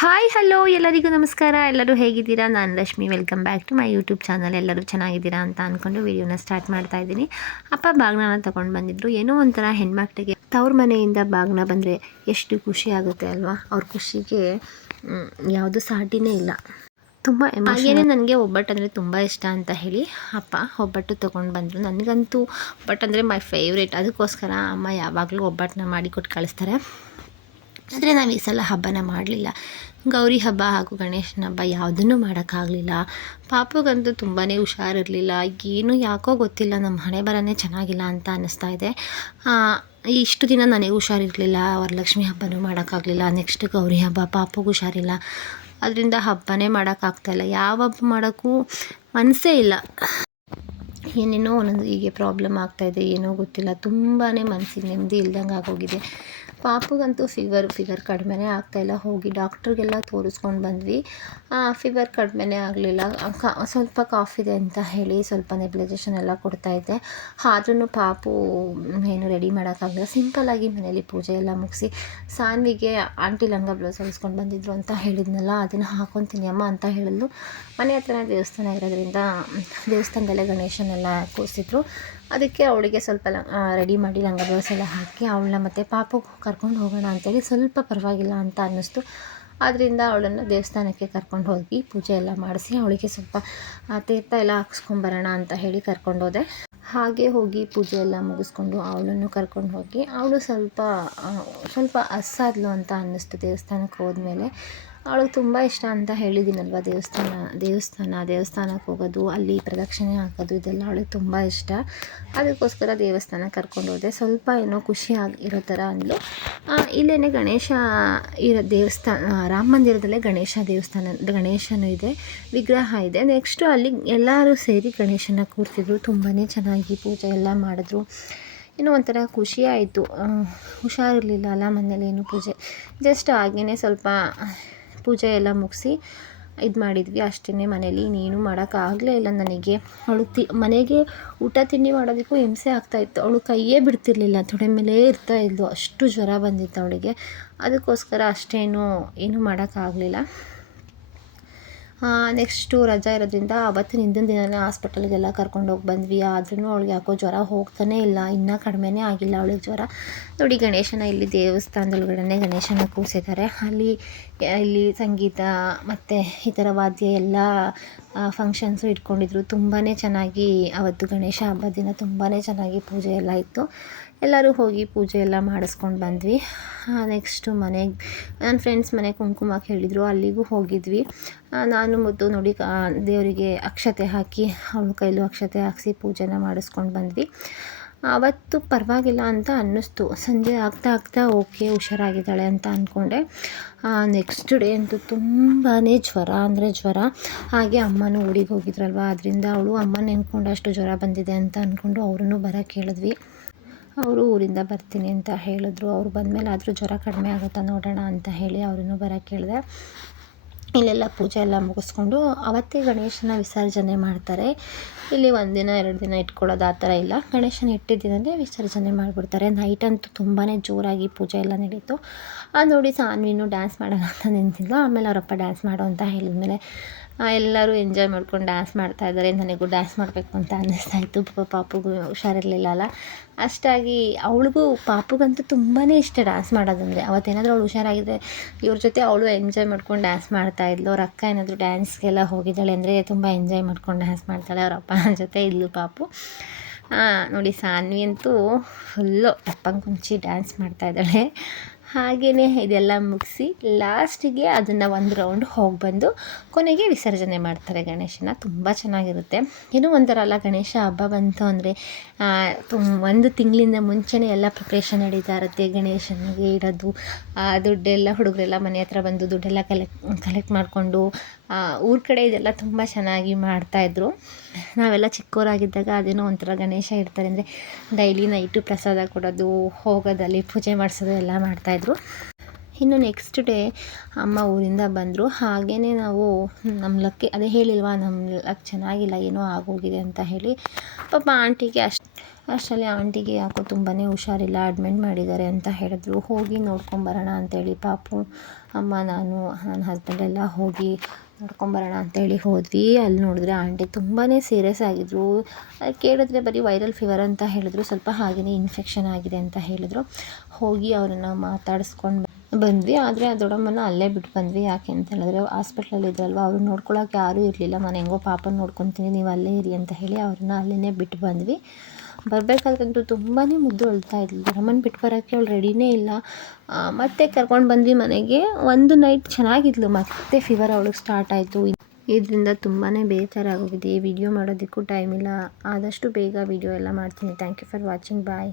Hi hello ಎಲ್ಲರಿಗೂ ನಮಸ್ಕಾರ. ಎಲ್ಲರೂ ಹೇಗಿದ್ದೀರಾ? ನಾನು Lakshmi. Welcome back to my YouTube channel ಎಲ್ಲರೂ ಚೆನ್ನಾಗಿದ್ದೀರಾ ಅಂತ ಅಂದ್ಕೊಂಡು ವಿಡಿಯೋನ ಸ್ಟಾರ್ಟ್ ಮಾಡ್ತಾ ಇದ್ದೀನಿ. ಅಪ್ಪ ಬಾಗ್ನ ತೊಗೊಂಡು ಬಂದಿದ್ರು. ಏನೋ ಒಂಥರ ಹೆಣ್ಮಕ್ಳಿಗೆ ತವ್ರ ಮನೆಯಿಂದ ಬಾಗ್ನ ಬಂದರೆ ಎಷ್ಟು ಖುಷಿ ಆಗುತ್ತೆ ಅಲ್ವಾ? ಅವ್ರ ಖುಷಿಗೆ ಯಾವುದು ಸಾಟಿನೇ ಇಲ್ಲ. ತುಂಬ ಹಾಗೇನೆ ನನಗೆ ಒಬ್ಬಟ್ಟು ಅಂದರೆ ತುಂಬ ಇಷ್ಟ ಅಂತ ಹೇಳಿ ಅಪ್ಪ ಒಬ್ಬಟ್ಟು ತೊಗೊಂಡು ಬಂದರು. ನನಗಂತೂ ಒಬ್ಬಟ್ಟು ಅಂದರೆ ಮೈ ಫೇವ್ರೇಟ್ ಅದಕ್ಕೋಸ್ಕರ ಅಮ್ಮ ಯಾವಾಗಲೂ ಒಬ್ಬಟ್ಟನ್ನ ಮಾಡಿ ಕೊಟ್ಟು ಕಳಿಸ್ತಾರೆ. ಆದರೆ ನಾವು ಈ ಸಲ ಹಬ್ಬನ ಮಾಡಲಿಲ್ಲ. ಗೌರಿ ಹಬ್ಬ ಹಾಗೂ ಗಣೇಶನ ಹಬ್ಬ ಯಾವುದನ್ನು ಮಾಡೋಕ್ಕಾಗಲಿಲ್ಲ. ಪಾಪುಗಂತೂ ತುಂಬಾ ಹುಷಾರಿರಲಿಲ್ಲ. ಏನು ಯಾಕೋ ಗೊತ್ತಿಲ್ಲ ನಮ್ಮ ಹಣೆ ಬರನೇ ಚೆನ್ನಾಗಿಲ್ಲ ಅಂತ ಅನ್ನಿಸ್ತಾ ಇದೆ. ಇಷ್ಟು ದಿನ ನನಗೆ ಹುಷಾರಿರಲಿಲ್ಲ. ವರಲಕ್ಷ್ಮಿ ಹಬ್ಬನೂ ಮಾಡೋಕ್ಕಾಗಲಿಲ್ಲ. ನೆಕ್ಸ್ಟ್ ಗೌರಿ ಹಬ್ಬ, ಪಾಪಗೂ ಹುಷಾರಿಲ್ಲ. ಅದರಿಂದ ಹಬ್ಬನೇ ಮಾಡೋಕ್ಕಾಗ್ತಾಯಿಲ್ಲ ಯಾವ ಹಬ್ಬ ಮಾಡೋಕ್ಕೂ ಮನಸ್ಸೇ ಇಲ್ಲ. ಏನೇನೋ ಒಂದೊಂದು ಹೀಗೆ ಪ್ರಾಬ್ಲಮ್ ಆಗ್ತಾಯಿದೆ ಏನೋ ಗೊತ್ತಿಲ್ಲ. ತುಂಬಾ ಮನಸ್ಸಿಗೆ ನೆಮ್ಮದಿ ಇಲ್ದಂಗೆ ಆಗೋಗಿದೆ. ಪಾಪುಗಂತೂ ಫೀವರ್ ಫೀವರ್ ಕಡಿಮೆನೇ ಆಗ್ತಾಯಿಲ್ಲ ಹೋಗಿ ಡಾಕ್ಟ್ರಿಗೆಲ್ಲ ತೋರಿಸ್ಕೊಂಡು ಬಂದ್ವಿ. ಫೀವರ್ ಕಡಿಮೆನೇ ಆಗಲಿಲ್ಲ. ಸ್ವಲ್ಪ ಕಾಫ್ ಇದೆ ಅಂತ ಹೇಳಿ ಸ್ವಲ್ಪ ನೆಬ್ಲೈಜೇಷನ್ ಎಲ್ಲ ಕೊಡ್ತಾಯಿದ್ದೆ ಆದ್ರೂ ಪಾಪು ಏನು ರೆಡಿ ಮಾಡೋಕ್ಕಾಗಲಿಲ್ಲ. ಸಿಂಪಲ್ಲಾಗಿ ಮನೇಲಿ ಪೂಜೆ ಎಲ್ಲ ಮುಗಿಸಿ ಸಾನ್ವಿಗೆ ಆಂಟಿ ಲಂಗ ಬ್ಲೌಸ್ ಹೊಲಿಸ್ಕೊಂಡು ಬಂದಿದ್ರು ಅಂತ ಹೇಳಿದ್ನಲ್ಲ, ಅದನ್ನು ಹಾಕೊತೀನಿ ಅಮ್ಮ ಅಂತ ಹೇಳಿದ್ಲು. ಮನೆ ಹತ್ರನೇ ದೇವಸ್ಥಾನ ಇರೋದ್ರಿಂದ ದೇವಸ್ಥಾನದಲ್ಲೇ ಗಣೇಶನೆಲ್ಲ ಕೂರಿಸಿದ್ರು. ಅದಕ್ಕೆ ಅವಳಿಗೆ ಸ್ವಲ್ಪ ರೆಡಿ ಮಾಡಿ ಲಂಗ ಬ್ಲೌಸ್ ಎಲ್ಲ ಹಾಕಿ ಅವಳನ್ನ ಮತ್ತು ಪಾಪು ಕರ್ಕೊಂಡು ಹೋಗೋಣ ಅಂತೇಳಿ ಸ್ವಲ್ಪ ಪರವಾಗಿಲ್ಲ ಅಂತ ಅನ್ನಿಸ್ತು. ಆದ್ದರಿಂದ ಅವಳನ್ನು ದೇವಸ್ಥಾನಕ್ಕೆ ಕರ್ಕೊಂಡು ಹೋಗಿ ಪೂಜೆ ಎಲ್ಲ ಮಾಡಿಸಿ ಅವಳಿಗೆ ಸ್ವಲ್ಪ ತೀರ್ಥ ಎಲ್ಲ ಹಾಕ್ಸ್ಕೊಂಬರೋಣ ಅಂತ ಹೇಳಿ ಕರ್ಕೊಂಡೋದೆ ಹಾಗೆ ಹೋಗಿ ಪೂಜೆ ಎಲ್ಲ ಮುಗಿಸ್ಕೊಂಡು ಅವಳನ್ನು ಕರ್ಕೊಂಡು ಹೋಗಿ ಅವಳು ಸ್ವಲ್ಪ ಸ್ವಲ್ಪ ಹಸ್ಸಾದ್ಲು ಅಂತ ಅನ್ನಿಸ್ತು ದೇವಸ್ಥಾನಕ್ಕೆ ಹೋದ್ಮೇಲೆ. ಅವಳಿಗೆ ತುಂಬ ಇಷ್ಟ ಅಂತ ಹೇಳಿದ್ದೀನಲ್ವ ದೇವಸ್ಥಾನ ದೇವಸ್ಥಾನ ದೇವಸ್ಥಾನಕ್ಕೆ ಹೋಗೋದು, ಅಲ್ಲಿ ಪ್ರದಕ್ಷಿಣೆ ಹಾಕೋದು, ಇದೆಲ್ಲ ಅವಳಿಗೆ ತುಂಬ ಇಷ್ಟ. ಅದಕ್ಕೋಸ್ಕರ ದೇವಸ್ಥಾನ ಕರ್ಕೊಂಡು ಹೋದೆ. ಸ್ವಲ್ಪ ಏನೋ ಖುಷಿಯಾಗಿ ಇರೋ ಥರ ಅಂದಳು ಇಲ್ಲೇ ಗಣೇಶ ಇರೋ ದೇವಸ್ಥಾನ ರಾಮ ಮಂದಿರದಲ್ಲೇ ಗಣೇಶ ದೇವಸ್ಥಾನ, ಗಣೇಶನೂ ಇದೆ, ವಿಗ್ರಹ ಇದೆ. ನೆಕ್ಸ್ಟು ಅಲ್ಲಿ ಎಲ್ಲರೂ ಸೇರಿ ಗಣೇಶನ ಕೂರ್ತಿದ್ರು. ತುಂಬಾ ಚೆನ್ನಾಗಿ ಪೂಜೆ ಎಲ್ಲ ಮಾಡಿದ್ರು. ಏನೋ ಒಂಥರ ಖುಷಿ ಆಯಿತು. ಹುಷಾರಿರಲಿಲ್ಲ ಅಲ್ಲ ಮನೇಲಿ ಏನು ಪೂಜೆ. ಜಸ್ಟ್ ಹಾಗೆಯೇ ಸ್ವಲ್ಪ ಪೂಜೆ ಎಲ್ಲ ಮುಗಿಸಿ ಇದು ಮಾಡಿದ್ವಿ ಅಷ್ಟೇ ಮನೇಲಿ. ನೀನು ಮಾಡೋಕ್ಕಾಗಲೇ ಇಲ್ಲ ನನಗೆ. ಅವಳು ತಿ ಮನೆಗೆ ಊಟ ತಿಂಡಿ ಮಾಡೋದಕ್ಕೂ ಹಿಂಸೆ ಆಗ್ತಾಯಿತ್ತು ಅವಳು ಕೈಯೇ ಬಿಡ್ತಿರ್ಲಿಲ್ಲ. ತೊಡೆ ಮೇಲೆ ಇರ್ತಾ ಇದ್ದು ಅಷ್ಟು ಜ್ವರ ಬಂದಿತ್ತು ಅವಳಿಗೆ. ಅದಕ್ಕೋಸ್ಕರ ಅಷ್ಟೇನು, ಏನೂ ಮಾಡೋಕ್ಕಾಗಲಿಲ್ಲ ನೆಕ್ಸ್ಟು ರಜಾ ಇರೋದ್ರಿಂದ ಅವತ್ತಿನ ಹಿಂದಿನ ದಿನವೇ ಹಾಸ್ಪಿಟಲ್ಗೆಲ್ಲ ಕರ್ಕೊಂಡೋಗಿ ಬಂದ್ವಿ. ಆದ್ರೂ ಅವಳಿಗೆ ಯಾಕೋ ಜ್ವರ ಹೋಗ್ತಾನೇ ಇಲ್ಲ. ಇನ್ನೂ ಕಡಿಮೆನೇ ಆಗಿಲ್ಲ ಅವಳಿಗೆ ಜ್ವರ. ನೋಡಿ ಗಣೇಶನ ಇಲ್ಲಿ ದೇವಸ್ಥಾನದೊಳಗಡೆ ಗಣೇಶನ ಕೂಸಿದ್ದಾರೆ ಅಲ್ಲಿ, ಇಲ್ಲಿ ಸಂಗೀತ ಮತ್ತು ಈ ಥರ ವಾದ್ಯ ಎಲ್ಲ ಫಂಕ್ಷನ್ಸು ಇಟ್ಕೊಂಡಿದ್ರು. ತುಂಬಾ ಚೆನ್ನಾಗಿ ಅವತ್ತು ಗಣೇಶ ಹಬ್ಬದ ದಿನ ತುಂಬಾ ಚೆನ್ನಾಗಿ ಪೂಜೆ ಎಲ್ಲ ಇತ್ತು. ಎಲ್ಲರೂ ಹೋಗಿ ಪೂಜೆ ಎಲ್ಲ ಮಾಡಿಸ್ಕೊಂಡು ಬಂದ್ವಿ. ನೆಕ್ಸ್ಟು ಮನೆಗೆ ನನ್ನ ಫ್ರೆಂಡ್ಸ್ ಮನೆ ಕುಂಕುಮಕ್ಕೆ ಹೇಳಿದರು, ಅಲ್ಲಿಗೂ ಹೋಗಿದ್ವಿ. ನಾನು ಮುದ್ದು ನೋಡಿ ದೇವರಿಗೆ ಅಕ್ಷತೆ ಹಾಕಿ ಅವಳ ಕೈಲೂ ಅಕ್ಷತೆ ಹಾಕಿಸಿ ಪೂಜೆನ ಮಾಡಿಸ್ಕೊಂಡು ಬಂದ್ವಿ. ಅವತ್ತು ಪರವಾಗಿಲ್ಲ ಅಂತ ಅನ್ನಿಸ್ತು. ಸಂಜೆ ಆಗ್ತಾ ಆಗ್ತಾ ಓಕೆ, ಹುಷಾರಾಗಿದ್ದಾಳೆ ಅಂತ ಅಂದ್ಕೊಂಡೆ ನೆಕ್ಸ್ಟ್ ಡೇ ಅಂತೂ ತುಂಬಾ ಜ್ವರ, ಅಂದರೆ ಜ್ವರ. ಹಾಗೆ ಅಮ್ಮನೂ ಊರಿಗೆ ಹೋಗಿದ್ರಲ್ವ ಅದರಿಂದ ಅವಳು ಅಮ್ಮ ನೆನ್ಕೊಂಡು ಅಷ್ಟು ಜ್ವರ ಬಂದಿದೆ ಅಂತ ಅಂದ್ಕೊಂಡು ಅವರನ್ನು ಬರೋಕ್ಕೆ ಹೇಳಿದ್ವಿ. ಅವರು ಊರಿಂದ ಬರ್ತೀನಿ ಅಂತ ಹೇಳಿದ್ರು. ಅವ್ರು ಬಂದಮೇಲೆ ಆದರೂ ಜ್ವರ ಕಡಿಮೆ ಆಗುತ್ತಾ ನೋಡೋಣ ಅಂತ ಹೇಳಿ ಅವರನ್ನು ಬರೋಕ್ಕೆ ಹೇಳಿದೆ. ಇಲ್ಲೆಲ್ಲ ಪೂಜೆ ಎಲ್ಲ ಮುಗಿಸ್ಕೊಂಡು ಅವತ್ತೇ ಗಣೇಶನ ವಿಸರ್ಜನೆ ಮಾಡ್ತಾರೆ. ಇಲ್ಲಿ ಒಂದಿನ ಎರಡು ದಿನ ಇಟ್ಕೊಳ್ಳೋದು ಆ ಥರ ಇಲ್ಲ. ಗಣೇಶನ ಇಟ್ಟಿದ್ದಿನಲ್ಲೇ ವಿಸರ್ಜನೆ ಮಾಡಿಬಿಡ್ತಾರೆ. ನೈಟ್ ಅಂತೂ ತುಂಬಾ ಜೋರಾಗಿ ಪೂಜೆ ಎಲ್ಲ ನಡೀತು. ಆ ನೋಡಿ ಸಾನ್ವಿನೂ ಡ್ಯಾನ್ಸ್ ಮಾಡೋಣ ಅಂತ ನಿಂತಿದ್ಲು ಆಮೇಲೆ ಅವರಪ್ಪ ಡ್ಯಾನ್ಸ್ ಮಾಡೋ ಅಂತ ಹೇಳಿದ್ಮೇಲೆ ಎಲ್ಲರೂ ಎಂಜಾಯ್ ಮಾಡ್ಕೊಂಡು ಡ್ಯಾನ್ಸ್ ಮಾಡ್ತಾ ಇದ್ದಾರೆ. ನನಗೂ ಡ್ಯಾನ್ಸ್ ಮಾಡಬೇಕು ಅಂತ ಅನ್ನಿಸ್ತಾ ಇತ್ತು. ಪಾಪುಗೂ ಹುಷಾರಿರಲಿಲ್ಲ ಅಲ್ಲ. ಅಷ್ಟಾಗಿ ಅವಳಿಗೂ, ಪಾಪುಗಂತೂ ತುಂಬಾ ಇಷ್ಟ ಡ್ಯಾನ್ಸ್ ಮಾಡೋದಂದರೆ. ಅವತ್ತೇನಾದರೂ ಅವಳು ಹುಷಾರಾಗಿದ್ದರೆ ಇವ್ರ ಜೊತೆ ಅವಳು ಎಂಜಾಯ್ ಮಾಡ್ಕೊಂಡು ಡ್ಯಾನ್ಸ್ ಮಾಡ್ತಾಯಿದ್ಲು ಅವ್ರ ಅಕ್ಕ ಏನಾದರೂ ಡ್ಯಾನ್ಸ್ಗೆಲ್ಲ ಹೋಗಿದ್ದಾಳೆ ಅಂದರೆ ತುಂಬ ಎಂಜಾಯ್ ಮಾಡ್ಕೊಂಡು ಡ್ಯಾನ್ಸ್ ಮಾಡ್ತಾಳೆ. ಅವ್ರ ಅಪ್ಪ ಜೊತೆ ಇದ್ಲು ಪಾಪು. ನೋಡಿ, ಸಾನ್ವಿ ಅಂತೂ ಫುಲ್ಲು ಅಪ್ಪಂಗೆ ಕುಂಚಿ ಡ್ಯಾನ್ಸ್ ಮಾಡ್ತಾಯಿದ್ದಾಳೆ ಹಾಗೆಯೇ ಇದೆಲ್ಲ ಮುಗಿಸಿ ಲಾಸ್ಟಿಗೆ ಅದನ್ನು ಒಂದು ರೌಂಡ್ ಹೋಗಿ ಬಂದು ಕೊನೆಗೆ ವಿಸರ್ಜನೆ ಮಾಡ್ತಾರೆ ಗಣೇಶನ. ತುಂಬ ಚೆನ್ನಾಗಿರುತ್ತೆ. ಇನ್ನೂ ಒಂಥರ ಅಲ್ಲ ಗಣೇಶ ಹಬ್ಬ ಬಂತು ಅಂದರೆ ಒಂದು ತಿಂಗಳಿಂದ ಮುಂಚೆನೇ ಎಲ್ಲ ಪ್ರಿಪ್ರೇಷನ್ ನಡೀತಾ ಇರುತ್ತೆ. ಗಣೇಶನಿಗೆ ಇಡೋದು ದುಡ್ಡೆಲ್ಲ, ಹುಡುಗರೆಲ್ಲ ಮನೆ ಹತ್ರ ಬಂದು ದುಡ್ಡೆಲ್ಲ ಕಲೆಕ್ಟ್ ಕಲೆಕ್ಟ್ ಮಾಡಿಕೊಂಡು ಊರ ಕಡೆ ಇದೆಲ್ಲ ತುಂಬ ಚೆನ್ನಾಗಿ ಮಾಡ್ತಾಯಿದ್ರು ನಾವೆಲ್ಲ ಚಿಕ್ಕವರಾಗಿದ್ದಾಗ ಅದೇನೋ ಒಂಥರ ಗಣೇಶ ಇರ್ತಾರೆ ಅಂದರೆ ಡೈಲಿ ನೈಟು ಪ್ರಸಾದ ಕೊಡೋದು, ಹೋಗೋದಲ್ಲಿ ಪೂಜೆ ಮಾಡಿಸೋದು ಎಲ್ಲ ಮಾಡ್ತಾಯಿದ್ರು. ಇನ್ನು ನೆಕ್ಸ್ಟ್ ಡೇ ಅಮ್ಮ ಊರಿಂದ ಬಂದರು. ಹಾಗೆಯೇ ನಾವು ನಮ್ಮ ಲಕ್ಕಿ, ಅದೇ ಹೇಳಿಲ್ವಾ ನಮ್ಮ ಲಕ್ ಚೆನ್ನಾಗಿಲ್ಲ, ಏನೋ ಆಗೋಗಿದೆ ಅಂತ ಹೇಳಿ ಪಾಪ ಆಂಟಿಗೆ ಅಷ್ಟು ಅಷ್ಟರಲ್ಲಿ ಆಂಟಿಗೆ ಯಾಕೋ ತುಂಬಾ ಹುಷಾರಿಲ್ಲ ಅಡ್ಮಿಟ್ ಮಾಡಿದ್ದಾರೆ ಅಂತ ಹೇಳಿದ್ರು. ಹೋಗಿ ನೋಡ್ಕೊಂಬರೋಣ ಅಂತೇಳಿ ಪಾಪು, ಅಮ್ಮ, ನಾನು, ನನ್ನ ಹಸ್ಬೆಂಡೆಲ್ಲ ಹೋಗಿ ನೋಡ್ಕೊಂಬರೋಣ ಅಂತೇಳಿ ಹೋದ್ವಿ. ಅಲ್ಲಿ ನೋಡಿದ್ರೆ ಆಂಟಿ ತುಂಬಾ ಸೀರಿಯಸ್ ಆಗಿದ್ರು. ಕೇಳಿದ್ರೆ ಬರೀ ವೈರಲ್ ಫೀವರ್ ಅಂತ ಹೇಳಿದ್ರು. ಸ್ವಲ್ಪ ಹಾಗೆಯೇ ಇನ್ಫೆಕ್ಷನ್ ಆಗಿದೆ ಅಂತ ಹೇಳಿದ್ರು. ಹೋಗಿ ಅವರನ್ನು ಮಾತಾಡಿಸ್ಕೊಂಡು ಬಂದ್ವಿ. ಆದರೆ ಆ ದೊಡ್ಡಮ್ಮನ ಅಲ್ಲೇ ಬಿಟ್ಟು ಬಂದ್ವಿ. ಯಾಕೆ ಅಂತ ಹೇಳಿದ್ರೆ ಹಾಸ್ಪಿಟ್ಲಲ್ಲಿ ಇದ್ರಲ್ವ? ಅವ್ರು ನೋಡ್ಕೊಳಕ್ಕೆ ಯಾರೂ ಇರಲಿಲ್ಲ. ನಾನು ಹೆಂಗೋ ಪಾಪನ ನೋಡ್ಕೊತೀನಿ. ನೀವು ಅಲ್ಲೇ ಇರಿ ಅಂತ ಹೇಳಿ ಅವ್ರನ್ನ ಅಲ್ಲೇ ಬಿಟ್ಟು ಬಂದ್ವಿ. ಬರಬೇಕಾದ್ರಂತೂ ತುಂಬಾ ಮುದ್ದು ಅಳ್ತಾ ಇದ್ಲು. ರಮನ್ ಬಿಟ್ಟು ಬರೋಕ್ಕೆ ಅವಳು ರೆಡಿನೇ ಇಲ್ಲ. ಮತ್ತೆ ಕರ್ಕೊಂಡು ಬಂದ್ವಿ ಮನೆಗೆ. ಒಂದು ನೈಟ್ ಚೆನ್ನಾಗಿದ್ಲು. ಮತ್ತೆ ಫೀವರ್ ಅವಳಿಗೆ ಸ್ಟಾರ್ಟ್ ಆಯಿತು. ಇದರಿಂದ ತುಂಬಾ ಬೇಜಾರಾಗೋಗಿದೆ ವಿಡಿಯೋ ಮಾಡೋದಕ್ಕೂ ಟೈಮ್ ಇಲ್ಲ. ಆದಷ್ಟು ಬೇಗ ವಿಡಿಯೋ ಎಲ್ಲ ಮಾಡ್ತೀನಿ. Thank you for watching bye